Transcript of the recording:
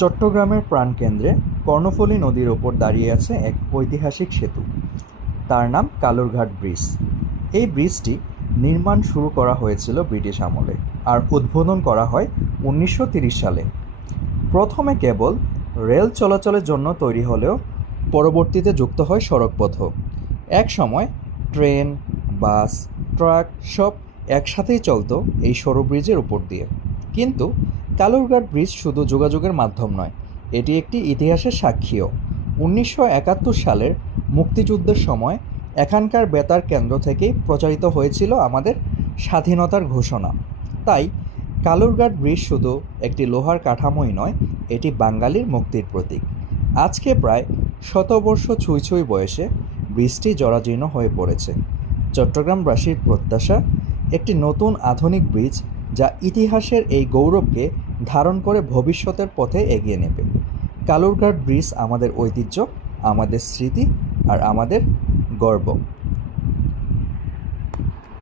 চট্টগ্রামের প্রাণকেন্দ্রে কর্ণফুলী নদীর ওপর দাঁড়িয়ে আছে এক ঐতিহাসিক সেতু। তার নাম কালুরঘাট ব্রিজ। এই ব্রিজটি নির্মাণ শুরু করা হয়েছিল ব্রিটিশ আমলে আর উদ্বোধন করা হয় উনিশশো সালে। প্রথমে কেবল রেল চলাচলের জন্য তৈরি হলেও পরবর্তীতে যুক্ত হয় সড়কপথও এক সময় ট্রেন, বাস, ট্রাক সব একসাথেই চলতো এই সরু ব্রিজের উপর দিয়ে। কিন্তু কালুরঘাট ব্রিজ শুধু যোগাযোগের মাধ্যম নয়, এটি একটি ইতিহাসের সাক্ষীও। উনিশশো একাত্তর সালের মুক্তিযুদ্ধের সময় এখানকার বেতার কেন্দ্র থেকেই প্রচারিত হয়েছিল আমাদের স্বাধীনতার ঘোষণা। তাই কালুরঘাট ব্রিজ শুধু একটি লোহার কাঠামোই নয়, এটি বাঙালির মুক্তির প্রতীক। আজকে প্রায় শতবর্ষ ছুঁই ছুঁই বয়সে ব্রিজটি জরাজীর্ণ হয়ে পড়েছে। চট্টগ্রামবাসীর প্রত্যাশা, একটি নতুন আধুনিক ব্রিজ যা ইতিহাসের এই গৌরবকে ধারণ করে ভবিষ্যতের পথে এগিয়ে নেবে। কালুরঘাট ব্রিজ আমাদের ঐতিহ্য, আমাদের স্মৃতি আর আমাদের গর্ব।